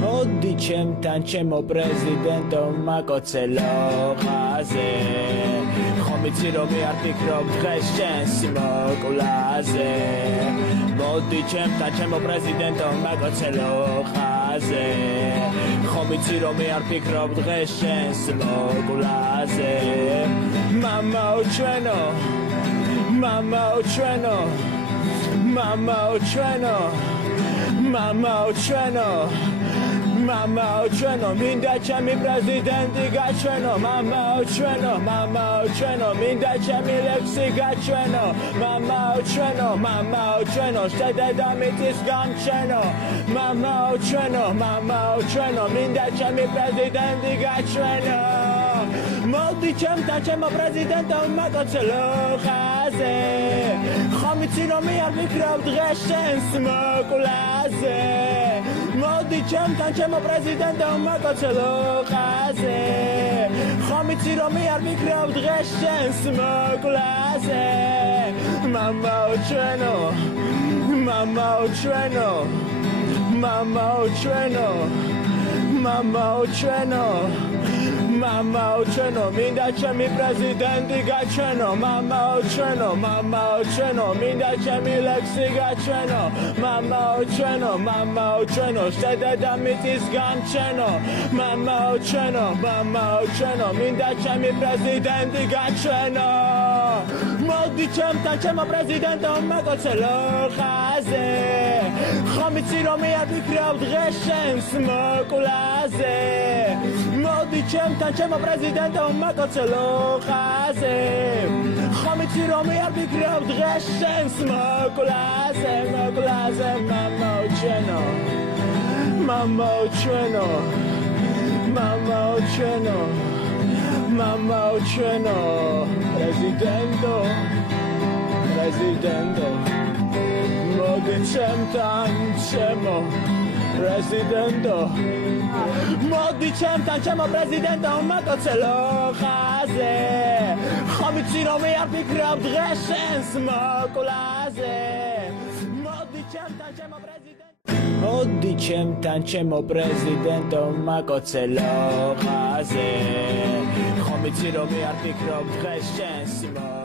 მოდი ჩემთან ჩემო პრეზიდენტო მაკოცელო ხაზე ხომ იცი რომ არ ფიქრობ დღეს შენ სიმოკვლაზე მოდი ჩემთან ჩემო პრეზიდენტო მაკოცელო ხაზე ხომ იცი რომ არ ფიქრობ დღეს შენ სიმოკვლაზე მამაო ჩვენო მამაო ჩვენო მამაო ჩვენო მამაო ჩვენო მამაო ჩვენო მინდა ჩემი პრეზიდენტი გაჩვენო მამაო ჩვენო მინდა ჩემი ლექსი გაჩვენო მამაო ჩვენო შედედამიწის გამჩენო მამაო ჩვენო მინდა ჩემი პრეზიდენტი გაჩვენო მოდი ჩემთან ჩემო პრეზიდენტო მაკოცელო ხაზე ხომ იცი რომ არ ვიქრობ დღეს შენ სიმოკვლაზე მოდი ჩემთან ჩემო პრეზიდენტო მაკოცელო ხაზე ხომ იცი რომ არ ვიქრობ დღეს შენ სიმოკვლაზე მამაო ჩვენო მამაო ჩვენო მამაო ჩვენო მამაო ჩვენო მამაო ჩვენო მინდა ჩემი პრეზიდენტი გაჩვენო მამაო ჩვენო მინდა ჩემი ლექსი გაჩვენო მამაო ჩვენო შედედამიწის გამჩენო მამაო ჩვენო მინდა ჩემი პრეზიდენტი გაჩვენო მოდი ჩემთან ჩემო პრეზიდენტო მაკოცელო ხაზე ხომ იცი რომ არ ვიქრობ დღეს შენ სიმოკვლაზე მოდი ჩემთან ჩემო პრეზიდენტო მაკოცელო ხაზე ხომ იცი რომ არ ვიქრობ დღეს შენ სიმოკვლაზე მამაო ჩვენო მამაო ჩვენო მამაო ჩვენო მამაო ჩვენო პრეზიდენტო მოდი ჩემთან ჩემო პრეზიდენტო მოდი ჩემთან ჩემო პრეზიდენტო მაკოცელო ხაზე ხომ იცი რომ არ ვიქრობ დღეს შენ სიმოკვლაზე მოდი ჩემთან ჩემო პრეზიდენტო მოდი ჩემთან ჩემო პრეზიდენტო მაკოცელო ხაზე ხომ იცი რომ არ ვიქრობ დღეს შენ სიმოკვლაზე